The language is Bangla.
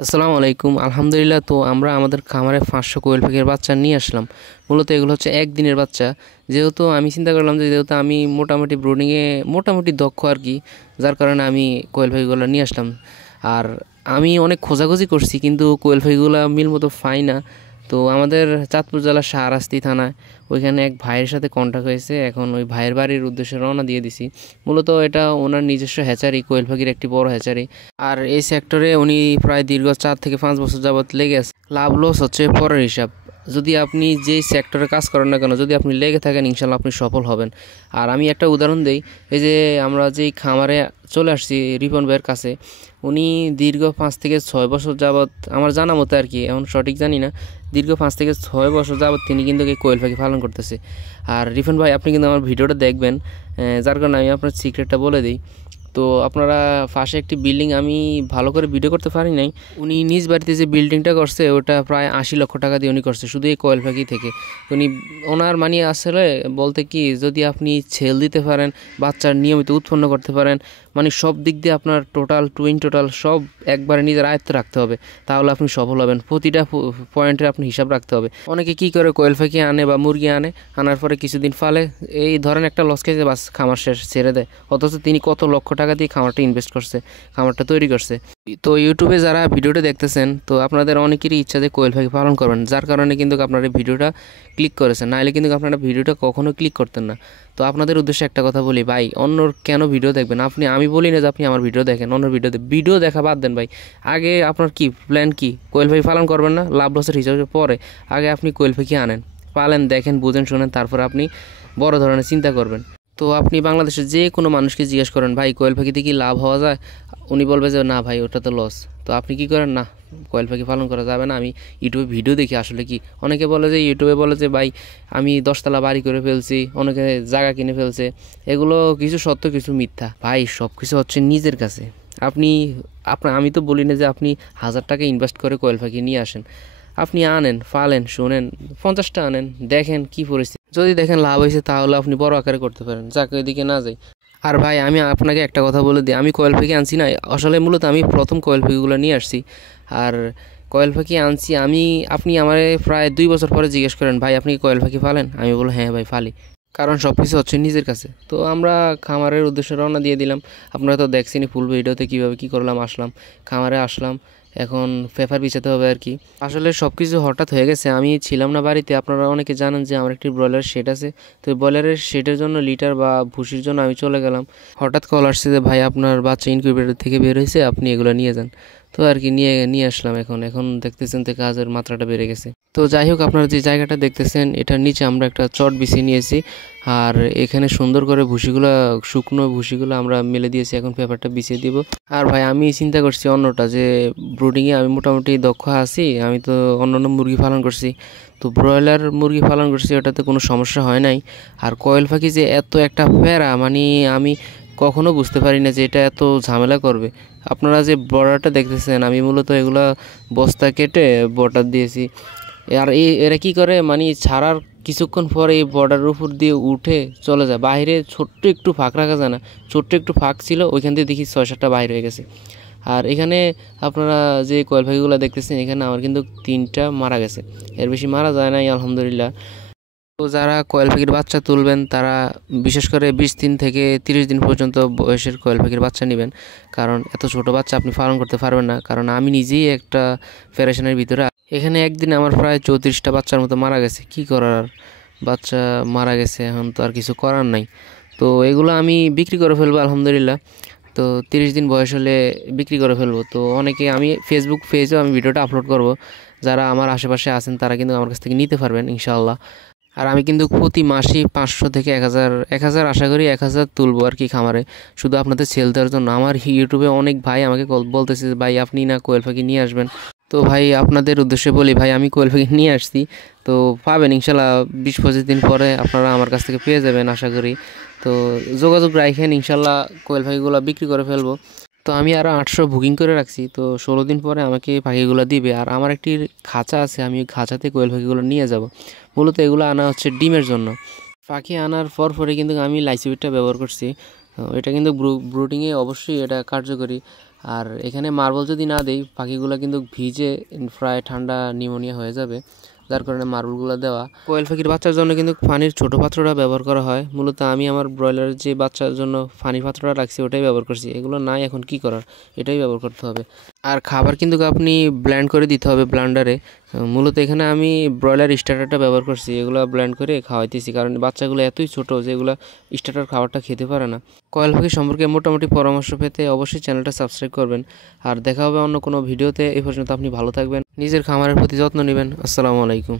আসসালামু আলাইকুম। আলহামদুলিল্লাহ। তো আমরা আমাদের খামারে 500 কোয়েল পাখির বাচ্চা নিয়ে আসলাম। মূলত এগুলো হচ্ছে একদিনের বাচ্চা। যেহেতু আমি চিন্তা করলাম যে যেহেতু আমি মোটামুটি ব্রুডিংয়ে মোটামুটি দক্ষ আর কি, যার কারণে আমি কোয়েল পাখিগুলো নিয়ে আসলাম। আর আমি অনেক খোঁজাখুঁজি করছি কিন্তু কোয়েল পাখিগুলো মিল মতো পাই না। তো আমাদের চাঁদপুর জেলার শাহরাস্তি থানায় ওইখানে এক ভাইয়ের সাথে কন্ট্যাক্ট হয়েছে। এখন ওই ভাইয়ের বাড়ির উদ্দেশ্যে রওনা দিয়ে দিছি। মূলত এটা ওনার নিজস্ব হ্যাচারি, কোয়েল পাখির একটি বড় হ্যাচারি। আর এই সেক্টরে উনি প্রায় দীর্ঘ 4 থেকে 5 বছর যাবৎ লেগে আছে। লাভ লস হচ্ছে পরের হিসাব। যদি আপনি যে সেক্টরে কাজ করেন না কেন, যদি আপনি লেগে থাকেন ইনশাল্লাহ আপনি সফল হবেন। আর আমি একটা উদাহরণ দেই, এই যে আমরা যেই খামারে চলে আসছি রিপন ভাইয়ের কাছে, উনি দীর্ঘ 5 থেকে 6 বছর যাবৎ, আমার জানা মতো আর কি, এখন সঠিক জানি না, দীর্ঘ 5 থেকে 6 বছর যাবৎ তিনি কিন্তু এই কোয়েল পাখি পালন করতেছে। আর রিপন ভাই আপনি কিন্তু আমার ভিডিওটা দেখবেন, যার কারণে আমি আপনার সিক্রেটটা বলে দিই। তো আপনারা পাশে একটি বিল্ডিং, আমি ভালো করে ভিডিও করতে পারি নাই, উনি নিজ বাড়িতে যে বিল্ডিংটা করছে ওটা প্রায় 80 লক্ষ টাকা দিয়ে উনি করছে শুধু এই কোয়েল পাখি থেকে। উনি ওনার মানে আসলে বলতে কি, যদি আপনি ছেল দিতে পারেন, বাচ্চার নিয়মিত উৎপন্ন করতে পারেন, মানে সব দিক দিয়ে আপনার টোটাল সব একবারে নিজের আয়ত্তে রাখতে হবে, তাহলে আপনি সফল হবেন। প্রতিটা পয়েন্টের আপনি হিসাব রাখতে হবে। অনেকে কি করে, কোয়েল পাখি আনে বা মুরগি আনে, আনার পরে কিছুদিন ফালে, এই ধরেন একটা লস খেয়েছে, বাস খামার শেষ, ছেড়ে দেয়। অথচ তিনি কত লক্ষ টাকা দিয়ে খামারটা ইনভেস্ট করছে, খামারটা তৈরি করছে। তো ইউটিউবে যারা ভিডিওটা দেখতেছেন, তো আপনাদের অনেকেরই ইচ্ছা যে কোয়েল পাখি পালন করবেন, যার কারণে কিন্তু আপনারা এই ভিডিওটা ক্লিক করেছেন, নাহলে কিন্তু আপনারা ভিডিওটা কখনো ক্লিক করতেন না। তো আপনাদের উদ্দেশ্যে একটা কথা বলি ভাই, অন্যর কেন ভিডিও দেখবেন আপনি? আমি বলি না যে আপনি আমার ভিডিও দেখেন, অন্যর ভিডিও দেখা বাদ দেন ভাই। আগে আপনার কি প্ল্যান, কি কোয়েল পাখি পালন করবেন না, লাভ লসের হিসাবে পরে আগে আপনি কোয়েল পাখি আনেন, পালেন, দেখেন, বুঝেন, শোনেন, তারপর আপনি বড় ধরনের চিন্তা করবেন। তো আপনি বাংলাদেশের যে কোনো মানুষকে জিজ্ঞেস করেন, ভাই কোয়েল পাখিতে কি লাভ হওয়া যায়, উনি বলবে যে না ভাই ওটা তো লস। তো আপনি কি করেন, না কোয়েল পাখি পালন করা যাবে না, আমি ইউটিউবে ভিডিও দেখি। আসলে কি, অনেকে বলে যে ইউটিউবে বলে যে ভাই আমি 10 তলা বাড়ি করে ফেলছি, অনেকে জায়গা কিনে ফেলছে, এগুলো কিছু সত্য কিছু মিথ্যা ভাই। সব কিছু হচ্ছে নিজের কাছে। আপনি আমি তো বলি না যে আপনি 1000 টাকা ইনভেস্ট করে কোয়েল পাখি নিয়ে আসেন, আপনি আনেন, ফালেন, শোনেন, 50টা আনেন, দেখেন কি পরিস্থিতি। যদি দেখেন লাভ হয়েছে তাহলে আপনি বড় আকারে করতে পারেন, যাকে ওইদিকে না যাই। আর ভাই আমি আপনাকে একটা কথা বলে দিই, আমি কোয়েল পাখি আনছি না, আসলে মূলত আমি প্রথম কোয়েল পাখিগুলো নিয়ে আসছি। আর কোয়েল পাখি আনছি আমি, আপনি আমার প্রায় 2 বছর পরে জিজ্ঞেস করেন, ভাই আপনি কি কোয়েল পাখি ফালেন? আমি বলবো হ্যাঁ ভাই ফালি, কারণ সব কিছু হচ্ছে নিজের কাছে। তো আমরা খামারের উদ্দেশ্যে রওনা দিয়ে দিলাম। আপনারা তো দেখছেনই ফুল ভিডিওতে কীভাবে কী করলাম, আসলাম খামারে, আসলাম এখন পেপার বিছাতে হবে আর কি। আসলে সব কিছু হঠাৎ হয়ে গেছে, আমি ছিলাম না বাড়িতে। আপনারা অনেকে জানেন যে আমার একটি ব্রয়লার শেড আছে, তো ব্রয়লারের শেডের জন্য লিটার বা ভুসির জন্য আমি চলে গেলাম। হঠাৎ কল আসছে যে ভাই আপনার বাচ্চা ইনকিউবেটর থেকে বের হয়েছে, আপনি এগুলো নিয়ে যান। তো আর কি নিয়ে নিয়ে আসলাম। এখন দেখতেছেন তো কাজের মাত্রাটা বেড়ে গেছে। তো যাই হোক, আপনারা যে জায়গাটা দেখতেছেন এটার নিচে আমরা একটা চট বিছিয়ে নিয়েছি, আর এখানে সুন্দর করে ভুসিগুলো, শুকনো ভুসিগুলো আমরা মেলে দিয়েছি, এখন পেপারটা বিছিয়ে দিব। আর ভাই আমি চিন্তা করছি অন্যটা, যে ব্রুডিংয়ে আমি মোটামুটি দক্ষ আছি, আমি তো অন্যান্য মুরগি পালন করছি, তো ব্রয়লার মুরগি পালন করছি, ওটাতে কোনো সমস্যা হয় নাই। আর কয়েল পাখি যে এত একটা প্যারা, মানে আমি কখনো বুঝতে পারি না যে এটা এত ঝামেলা করবে। আপনারা যে বর্ডারটা দেখতেছেন, আমি মূলত এগুলা বস্তা কেটে বর্ডার দিয়েছি। আর এরা কি করে, মানে ছাড়ার কিছুক্ষণ পরে এই বর্ডারের উপর দিয়ে উঠে চলে যায় বাইরে। ছোট্ট একটু ফাঁক রাখা যায় না, ছোট্ট একটু ফাঁক ছিল, ওইখান দিয়ে দেখি 6-7টা বাইরে হয়ে গেছে। আর এখানে আপনারা যে কোয়েল পাখিগুলো দেখতেছেন, এখানে আমার কিন্তু 3টা মারা গেছে, এর বেশি মারা যায় নাই আলহামদুলিল্লাহ। তো যারা কোয়েল পাখির বাচ্চা তুলবেন তারা বিশেষ করে 20 দিন থেকে 30 দিন পর্যন্ত বয়সের কোয়েল পাখির বাচ্চা নেবেন, কারণ এত ছোট বাচ্চা আপনি পালন করতে পারবেন না। কারণ আমি নিজেই একটা প্যারেশানের ভিতরে, এখানে একদিন আমার প্রায় 34টা বাচ্চার মতো মারা গেছে। কি করার, আর বাচ্চা মারা গেছে, এখন তো আর কিছু করার নাই। তো এগুলো আমি বিক্রি করে ফেলবো আলহামদুলিল্লাহ। তো 30 দিন বয়স হলে বিক্রি করে ফেলবো। তো অনেকে, আমি ফেসবুক পেজেও আমি ভিডিওটা আপলোড করব, যারা আমার আশেপাশে আছেন তারা কিন্তু আমার কাছ থেকে নিতে পারবেন ইনশাআল্লাহ। আর আমি কিন্তু প্রতি মাসেই 500 থেকে 1000 আশা করি 1000 তুলবো আর কি খামারে, শুধু আপনাদের সেল দেওয়ার জন্য। আমার ইউটিউবে অনেক ভাই আমাকে বলতেছে ভাই আপনি না কোয়েল পাখি নিয়ে আসবেন। তো ভাই আপনাদের উদ্দেশ্যে বলি, ভাই আমি কোয়েল পাখি নিয়ে আসছি, তো পাবেন ইনশাল্লাহ 20-25 দিন পরে আপনারা আমার কাছ থেকে পেয়ে যাবেন আশা করি। তো যোগাযোগ রাখেন, ইনশাল্লাহ কোয়েল পাখিগুলো বিক্রি করে ফেলবো। তো আমি আরও 800 বুকিং করে রাখছি, তো 16 দিন পরে আমাকে পাখিগুলো দিবে। আর আমার একটি খাঁচা আছে, আমি ওই খাঁচাতে কোয়েল পাখিগুলো নিয়ে যাব। মূলত এগুলো আনা হচ্ছে ডিমের জন্য। পাখি আনার পরে কিন্তু আমি লাইসিবিটটা ব্যবহার করছি, এটা কিন্তু ব্রুডিংয়ে অবশ্যই এটা কার্যকরী। আর এখানে মার্বল যদি না দেই পাখিগুলো কিন্তু ভিজে প্রায় ঠান্ডা নিউমোনিয়া হয়ে যাবে, যার কারণে মার্বলগুলো দেওয়া। কোয়েল পাখির বাচ্চার জন্য কিন্তু পানির ছোট পাত্রটা ব্যবহার করা হয়। মূলত আমি আমার ব্রয়লারের যে বাচ্চার জন্য পানির পাত্রটা রাখছি ওটাই ব্যবহার করছি। এগুলো নাই এখন কি করার, এটাই ব্যবহার করতে হবে। আর খাবার কিন্তু আপনি ব্লেন্ড করে দিতে হবে ব্লেন্ডারে। মূলত এখানে আমি ব্রয়লার স্টার্টারটা ব্যবহার করছি, এগুলো ব্লেন্ড করে খাওয়াইতেছি, কারণ বাচ্চাগুলো এতই ছোট যে এগুলো স্টার্টার খাবারটা খেতে পারে না। কোয়েল পাখি সম্পর্কে মোটামুটি পরামর্শ পেতে অবশ্যই চ্যানেলটা সাবস্ক্রাইব করবেন। আর দেখা হবে অন্য কোনো ভিডিওতে। এই পর্যন্ত আপনি ভালো থাকবেন, নিজের খামারের প্রতি যত্ন নেবেন। আসসালামু আলাইকুম।